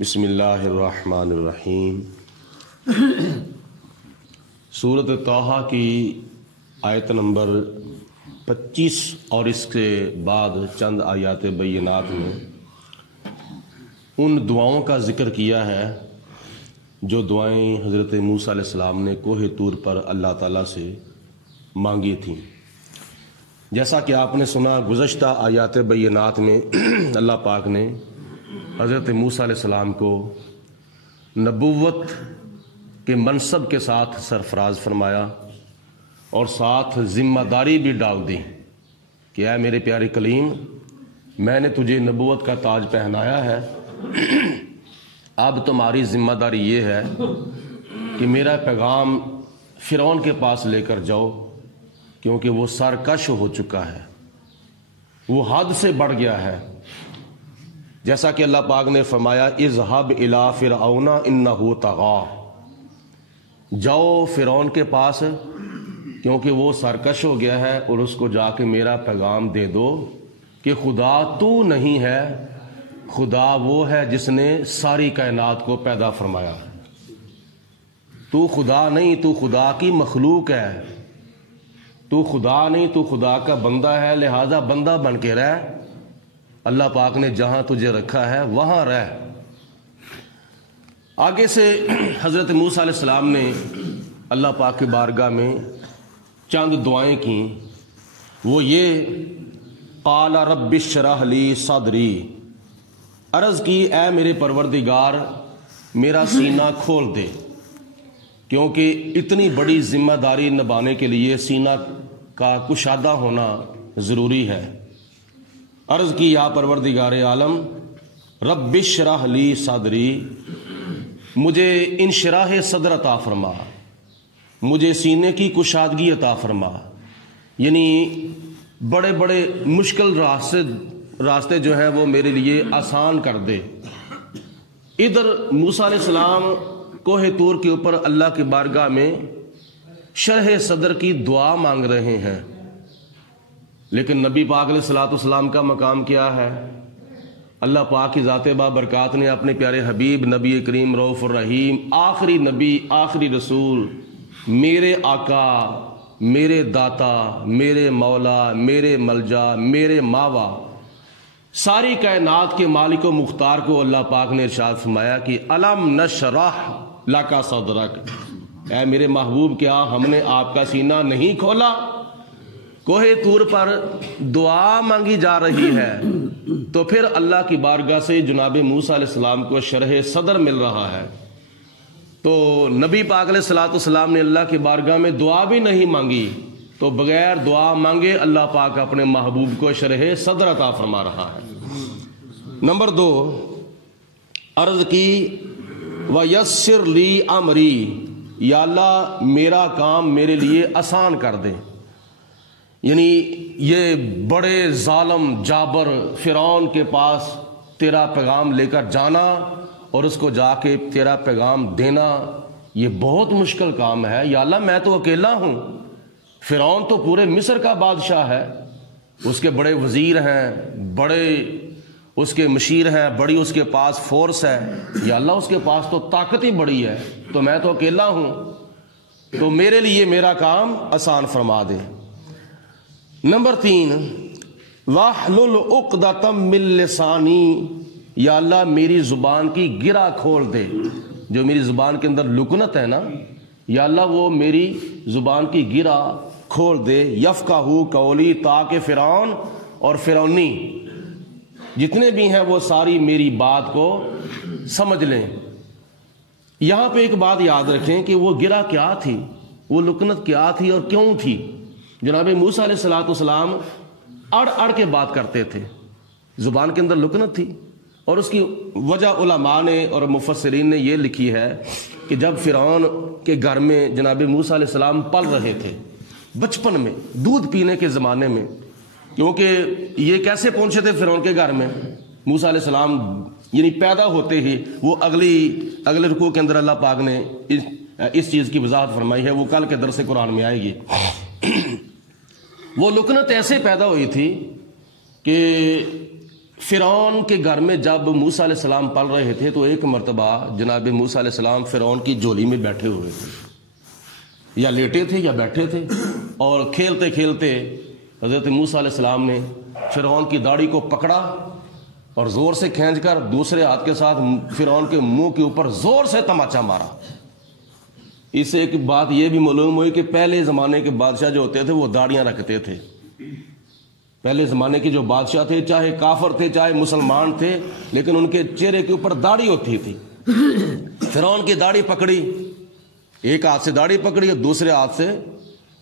بسم اللہ الرحمن الرحیم۔ سورۃ طٰہٰ کی آیت نمبر 25 اور اس کے بعد چند آیات بینات میں ان دعاؤں کا ذکر کیا ہے جو دعائیں حضرت موسیٰ علیہ السلام نے کوہ طور پر اللہ تعالیٰ سے مانگی تھیں۔ جیسا کہ آپ نے سنا گزشتہ آیات بینات میں اللہ پاک نے حضرت موسیٰ علیہ السلام کو نبوت کے منصب کے ساتھ سرفراز فرمایا اور ساتھ ذمہ داری بھی ڈال دی کہ اے میرے پیارے کلیم، میں نے تجھے نبوت کا تاج پہنایا ہے، اب تمہاری ذمہ داری یہ ہے کہ میرا پیغام فرعون کے پاس لے کر جاؤ، کیونکہ وہ سرکش ہو چکا ہے، وہ حد سے بڑھ گیا ہے۔ جیسا کہ اللہ پاک نے فرمایا اذهب الى فرعون انه طغى، جاؤ فرعون کے پاس کیونکہ وہ سرکش ہو گیا ہے، اور اس کو جا کے میرا پیغام دے دو کہ خدا تو نہیں ہے، خدا وہ ہے جس نے ساری کائنات کو پیدا فرمایا ہے۔ تو خدا نہیں، تو خدا کی مخلوق ہے، تو خدا نہیں، تو خدا کا بندہ ہے، لہذا بندہ بن کے رہ، اللہ پاک نے جہاں تجھے رکھا ہے وہاں رہ۔ آگے سے حضرت موسیٰ علیہ السلام نے اللہ پاک کی بارگاہ میں چند دعائیں کیں، وہ یہ قال رب اشرح لی صدری، عرض کی اے میرے پروردگار میرا سینہ کھول دے، کیونکہ اتنی بڑی ذمہ داری نبھانے کے لیے سینہ کا کشادہ ہونا ضروری ہے۔ عرض کی یا پروردگار عالم رب اشرح لی صدری، مجھے انشراح صدر عطا فرما، مجھے سینے کی کشادگی عطا فرما، یعنی بڑے بڑے مشکل راستے جو ہیں وہ میرے لیے آسان کر دے۔ ادھر موسیٰ علیہ السلام کوہ طور کے اوپر اللہ کی بارگاہ میں شرح صدر کی دعا مانگ رہے ہیں، لیکن نبی پاک علیہ الصلوۃ والسلام کا مقام کیا ہے؟ اللہ پاک کی ذات بابرکات نے اپنے پیارے حبیب نبی کریم رؤوف الرحیم، آخری نبی، آخری رسول، میرے آقا، میرے داتا، میرے مولا، میرے ملجا، میرے ماوا، ساری کائنات کے مالک و مختار کو اللہ پاک نے ارشاد فرمایا کہ الم نشرح لک صدرک، اے میرے محبوب کیا ہم نے آپ کا سینہ نہیں کھولا؟ کوہ طور پر دعا مانگی جا رہی ہے، تو پھر اللہ کی بارگاہ سے جناب موسیٰ علیہ السلام کو شرح صدر مل رہا ہے، تو نبی پاک علیہ الصلوۃ والسلام نے اللہ کی بارگاہ میں دعا بھی نہیں مانگی، تو بغیر دعا مانگے اللہ پاک اپنے محبوب کو شرح صدر عطا فرما رہا ہے۔ نمبر 2، عرض کی وَيَسِّرْ لِي أَمْرِي، یا اللہ میرا کام میرے لیے آسان کر دے، یعنی یہ بڑے ظالم جابر فرعون کے پاس تیرا پیغام لے کر جانا اور اس کو جا کے تیرا پیغام دینا یہ بہت مشکل کام ہے۔ یا اللہ میں تو اکیلا ہوں، فرعون تو پورے مصر کا بادشاہ ہے، اس کے بڑے وزیر ہیں، بڑے اس کے مشیر ہیں، بڑی اس کے پاس فورس ہے، یا اللہ اس کے پاس تو طاقت ہی بڑی ہے، تو میں تو اکیلا ہوں، تو میرے لیے میرا کام آسان فرما دے۔ نمبر 3، وَاحْلُلْ عُقْدَةً مِّن لِّسَانِي، یا اللہ میری زبان کی گرہ کھول دے، جو میری زبان کے اندر لکنت ہے نا، یا اللہ وہ میری زبان کی گرہ کھول دے، یفقہوا قولی، تاکہ فرعون اور فرعونی جتنے بھی ہیں وہ ساری میری بات کو سمجھ لیں۔ یہاں پہ ایک بات یاد رکھیں کہ وہ گرہ کیا تھی، وہ لکنت کیا تھی اور کیوں تھی؟ جناب موسیٰ علیہ الصلوۃ والسلام اڑ کے بات کرتے تھے، زبان کے اندر لکنت تھی، اور اس کی وجہ علماء نے اور مفسرین نے یہ لکھی ہے کہ جب فرعون کے گھر میں جناب موسیٰ علیہ السلام پل رہے تھے بچپن میں، دودھ پینے کے زمانے میں، کیونکہ یہ کیسے پہنچے تھے فرعون کے گھر میں؟ موسیٰ علیہ السلام یعنی پیدا ہوتے ہی، وہ اگلے رکوع کے اندر اللہ پاک نے اس چیز کی وضاحت فرمائی ہے، وہ کل کے درس قرآن میں آئے گی۔ وہ لکنت ایسے پیدا ہوئی تھی کہ فرعون کے گھر میں جب موسیٰ علیہ السلام پل رہے تھے تو ایک مرتبہ جناب موسیٰ علیہ السلام فرعون کی جھولی میں بیٹھے ہوئے تھے، یا لیٹے تھے یا بیٹھے تھے، اور کھیلتے کھیلتے حضرت موسیٰ علیہ السلام نے فرعون کی داڑھی کو پکڑا اور زور سے کھینچ کر دوسرے ہاتھ کے ساتھ فرعون کے منہ کے اوپر زور سے تماچا مارا۔ اس سے ایک بات یہ بھی معلوم ہوئی کہ پہلے زمانے کے بادشاہ جو ہوتے تھے وہ داڑیاں رکھتے تھے۔ پہلے زمانے کے جو بادشاہ تھے، چاہے کافر تھے چاہے مسلمان تھے، لیکن ان کے چہرے کے اوپر داڑھی ہوتی تھی۔ فرعون کی داڑھی پکڑی، ایک ہاتھ سے داڑھی پکڑی اور دوسرے ہاتھ سے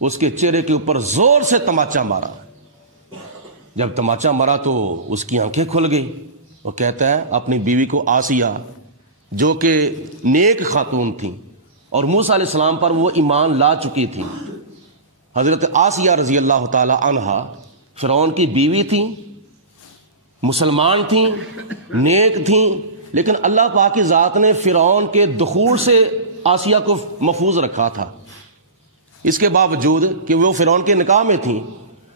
اس کے چہرے کے اوپر زور سے تماچا مارا۔ جب تماچا مارا تو اس کی آنکھیں کھل گئی۔ وہ کہتا ہے اپنی بیوی کو آسیہ، جو کہ نیک خاتون تھیں اور موسیٰ علیہ السلام پر وہ ایمان لا چکی تھی، حضرت آسیہ رضی اللہ تعالی عنہا فرعون کی بیوی تھیں، مسلمان تھیں، نیک تھیں، لیکن اللہ پاک کی ذات نے فرعون کے دخول سے آسیہ کو محفوظ رکھا تھا۔ اس کے باوجود کہ وہ فرعون کے نکاح میں تھیں،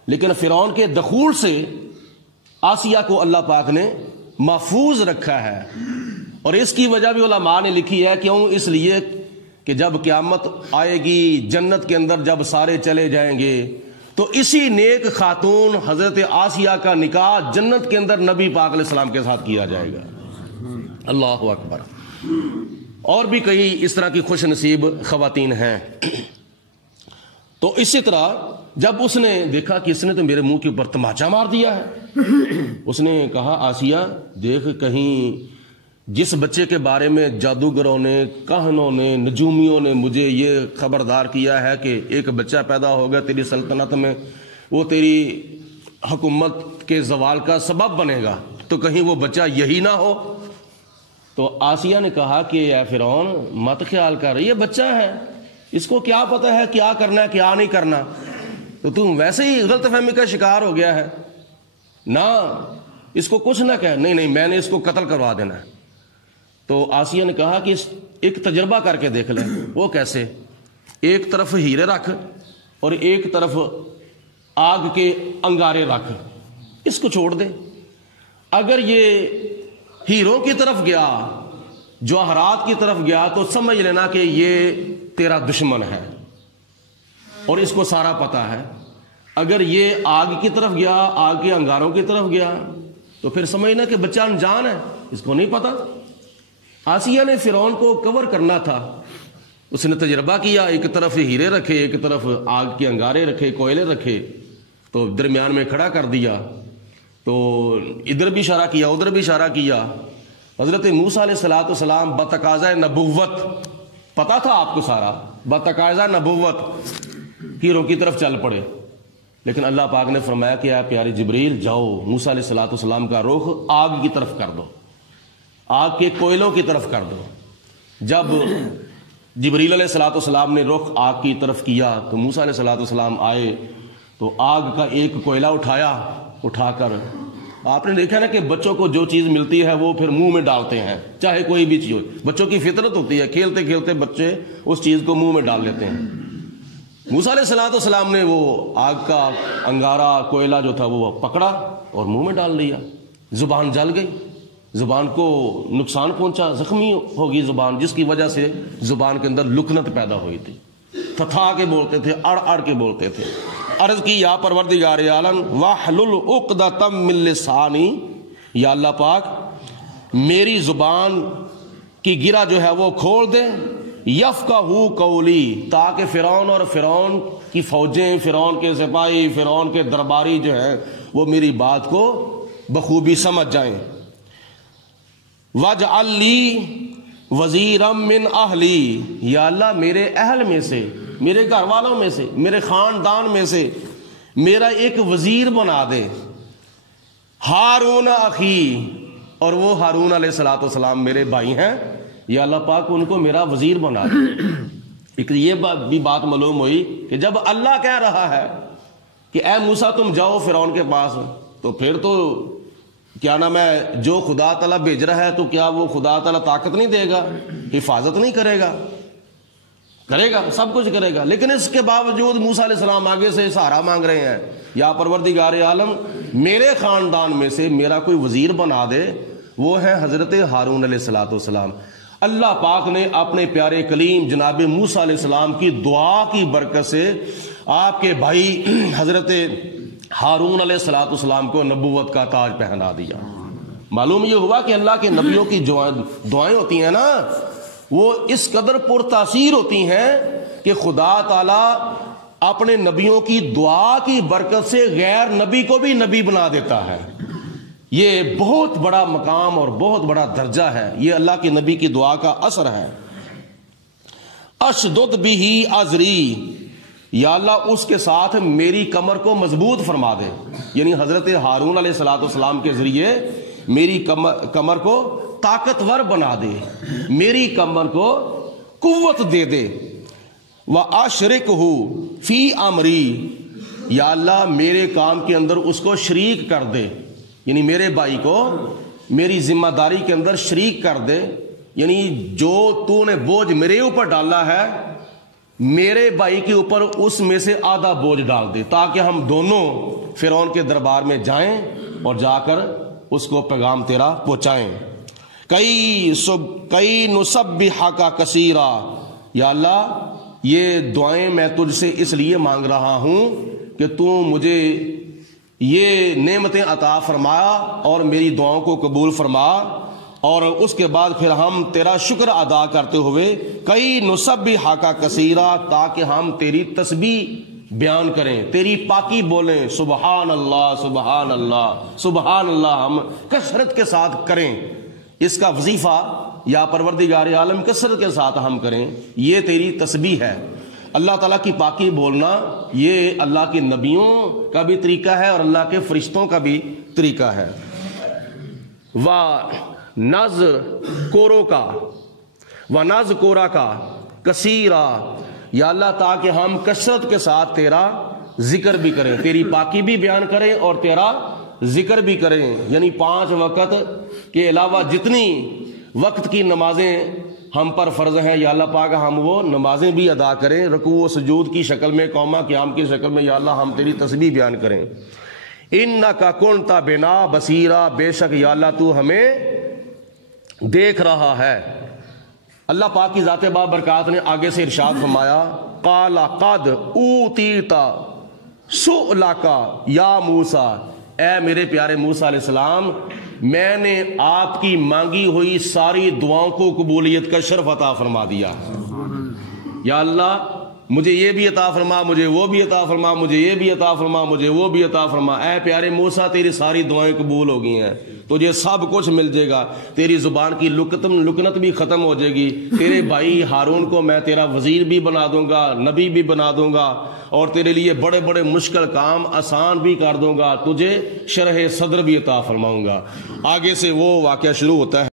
لیکن فرعون کے دخول سے آسیہ کو اللہ پاک نے محفوظ رکھا ہے۔ اور اس کی وجہ بھی علماء نے لکھی ہے، کیوں؟ اس لیے کہ جب قیامت آئے گی، جنت کے اندر جب سارے چلے جائیں گے تو اسی نیک خاتون حضرت آسیہ کا نکاح جنت کے اندر نبی پاک علیہ السلام کے ساتھ کیا جائے گا۔ اللہ اکبر۔ اور بھی کئی اس طرح کی خوش نصیب خواتین ہیں۔ تو اسی طرح جب اس نے دیکھا کہ اس نے تو میرے منہ کے اوپر تماچا مار دیا ہے، اس نے کہا آسیہ دیکھ، کہیں جس بچے کے بارے میں جادوگروں نے، کاہنوں نے، نجومیوں نے مجھے یہ خبردار کیا ہے کہ ایک بچہ پیدا ہوگا تیری سلطنت میں، وہ تیری حکومت کے زوال کا سبب بنے گا، تو کہیں وہ بچہ یہی نہ ہو۔ تو آسیہ نے کہا کہ اے فرعون مت خیال کر، یہ بچہ ہے، اس کو کیا پتہ ہے کیا کرنا ہے کیا نہیں کرنا، تو تم ویسے ہی غلط فہمی کا شکار ہو گیا ہے نہ، اس کو کچھ نہ کہہ۔ نہیں میں نے اس کو قتل کروا دینا ہے۔ تو آسیہ نے کہا کہ ایک تجربہ کر کے دیکھ لیں۔ وہ کیسے؟ ایک طرف ہیرے رکھ اور ایک طرف آگ کے انگارے رکھ، اس کو چھوڑ دے۔ اگر یہ ہیروں کی طرف گیا، جواہرات کی طرف گیا، تو سمجھ لینا کہ یہ تیرا دشمن ہے اور اس کو سارا پتا ہے۔ اگر یہ آگ کی طرف گیا، آگ کے انگاروں کی طرف گیا، تو پھر سمجھنا کہ بچہ انجان ہے، اس کو نہیں پتا۔ آسیہ نے فرعون کو کور کرنا تھا، اس نے تجربہ کیا، ایک طرف ہیرے رکھے، ایک طرف آگ کے انگارے رکھے، کوئلے رکھے، تو درمیان میں کھڑا کر دیا، تو ادھر بھی اشارہ کیا ادھر بھی اشارہ کیا۔ حضرت موسیٰ علیہ السلام بتقاضۂ نبوت، پتا تھا آپ کو سارا، بتقاضۂ نبوت ہیروں کی طرف چل پڑے، لیکن اللہ پاک نے فرمایا کہ اے پیارے جبریل جاؤ موسیٰ علیہ السلام کا رخ آگ کی طرف کر دو، آگ کے کوئلوں کی طرف کر دو۔ جب جبریل علیہ السلام نے رخ آگ کی طرف کیا تو موسیٰ علیہ السلام آئے تو آگ کا ایک کوئلہ اٹھا کر، آپ نے دیکھا نا کہ بچوں کو جو چیز ملتی ہے وہ پھر منہ میں ڈالتے ہیں، چاہے کوئی بھی چیز ہو، بچوں کی فطرت ہوتی ہے، کھیلتے کھیلتے بچے اس چیز کو منہ میں ڈال لیتے ہیں۔ موسیٰ علیہ السلام نے وہ آگ کا انگارہ کوئلہ جو تھا وہ پکڑا اور منہ میں ڈال دیا، زبان جل گئی، زبان کو نقصان پہنچا، زخمی ہوگی زبان، جس کی وجہ سے زبان کے اندر لکنت پیدا ہوئی تھی، تھتھا کے بولتے تھے، اڑ کے بولتے تھے۔ عرض کی یا پروردگار عالم واحلل عقدۃ من لسانی، یا اللہ پاک میری زبان کی گرہ جو ہے وہ کھول دے، یفقہوا قولی، تاکہ فرعون اور فرعون کی فوجیں، فرعون کے سپاہی، فرعون کے درباری جو ہیں وہ میری بات کو بخوبی سمجھ جائیں۔ واجعل لی وزیرا من اہلی، یا اللہ میرے اہل میں سے، میرے گھر والوں میں سے، میرے خاندان میں سے میرا ایک وزیر بنا دے، ہارون اخی، اور وہ ہارون علیہ السلام میرے بھائی ہیں، یا اللہ پاک ان کو میرا وزیر بنا دے۔ ایک یہ بھی بات معلوم ہوئی کہ جب اللہ کہہ رہا ہے کہ اے موسیٰ تم جاؤ فرعون کے پاس، تو پھر تو کیا نام ہے، جو خدا تعالیٰ بھیج رہا ہے تو کیا وہ خدا تعالیٰ طاقت نہیں دے گا، حفاظت نہیں کرے گا؟ کرے گا، سب کچھ کرے گا، لیکن اس کے باوجود موسیٰ علیہ السلام آگے سے سہارا مانگ رہے ہیں، یا پروردگار عالم میرے خاندان میں سے میرا کوئی وزیر بنا دے، وہ ہے حضرت ہارون علیہ السلام۔ اللہ پاک نے اپنے پیارے کلیم جناب موسیٰ علیہ السلام کی دعا کی برکت سے آپ کے بھائی حضرت ہارون علیہ السلام کو نبوت کا تاج پہنا دیا۔ معلوم یہ ہوا کہ اللہ کے نبیوں کی دعائیں ہوتی ہیں نا، وہ اس قدر پرتاثیر ہوتی ہیں کہ خدا تعالیٰ اپنے نبیوں کی دعا کی برکت سے غیر نبی کو بھی نبی بنا دیتا ہے۔ یہ بہت بڑا مقام اور بہت بڑا درجہ ہے، یہ اللہ کے نبی کی دعا کا اثر ہے۔ اشدد بھی ازری، یا اللہ اس کے ساتھ میری کمر کو مضبوط فرما دے، یعنی حضرت ہارون علیہ السلام کے ذریعے میری کمر کو طاقتور بنا دے، میری کمر کو قوت دے دے۔ وَأَشْرِكْهُ فِي أَمْرِي، یا اللہ میرے کام کے اندر اس کو شریک کر دے، یعنی میرے بھائی کو میری ذمہ داری کے اندر شریک کر دے، یعنی جو تو نے بوجھ میرے اوپر ڈالا ہے میرے بھائی کے اوپر اس میں سے آدھا بوجھ ڈال دے، تاکہ ہم دونوں فرعون کے دربار میں جائیں اور جا کر اس کو پیغام تیرا پہنچائیں۔ کئی نسبحک کثیرا، یا اللہ یہ دعائیں میں تجھ سے اس لیے مانگ رہا ہوں کہ تو مجھے یہ نعمتیں عطا فرمایا اور میری دعاؤں کو قبول فرما، اور اس کے بعد پھر ہم تیرا شکر ادا کرتے ہوئے کئی نسبحک کثیرا، تاکہ ہم تیری تسبیح بیان کریں، تیری پاکی بولیں، سبحان اللہ سبحان اللہ سبحان اللہ، ہم کثرت کے ساتھ کریں اس کا وظیفہ، یا پروردگار عالم کثرت کے ساتھ ہم کریں، یہ تیری تسبیح ہے۔ اللہ تعالیٰ کی پاکی بولنا یہ اللہ کے نبیوں کا بھی طریقہ ہے اور اللہ کے فرشتوں کا بھی طریقہ ہے۔ وَنَذْكُرَكَ كَثِيرًا، یا اللہ تاکہ ہم کثرت کے ساتھ تیرا ذکر بھی کریں، تیری پاکی بھی بیان کریں اور تیرا ذکر بھی کریں، یعنی 5 وقت کے علاوہ جتنی وقت کی نمازیں ہم پر فرض ہیں، یا اللہ پاک ہم وہ نمازیں بھی ادا کریں، رکوع و سجود کی شکل میں، قوما قیام کی شکل میں، یا اللہ ہم تیری تسبیح بیان کریں۔ اِنَّكَ كُنْتَ بِنَا بَصِيرًا، بے شک یا اللہ تو ہمیں دیکھ رہا ہے۔ اللہ پاک کی ذات بابرکات نے آگے سے ارشاد فرمایا، قَالَ قَدْ أُوتِيتَ سُؤْلَكَ یا موسیٰ، اے میرے پیارے موسیٰ علیہ السلام، میں نے آپ کی مانگی ہوئی ساری دعاؤں کو قبولیت کا شرف عطا فرما دیا۔ یا اللہ مجھے یہ بھی عطا فرما، مجھے وہ بھی عطا فرما، مجھے یہ بھی عطا فرما، مجھے وہ بھی عطا فرما۔ اے پیارے موسیٰ تیری ساری دعائیں قبول ہو گئی ہیں، تجھے سب کچھ مل جائے گا، تیری زبان کی لکنت بھی ختم ہو جائے گی، تیرے بھائی ہارون کو میں تیرا وزیر بھی بنا دوں گا، نبی بھی بنا دوں گا، اور تیرے لیے بڑے بڑے مشکل کام آسان بھی کر دوں گا، تجھے شرح صدر بھی عطا فرماؤں گا۔ آگے سے وہ واقعہ شروع ہوتا ہے۔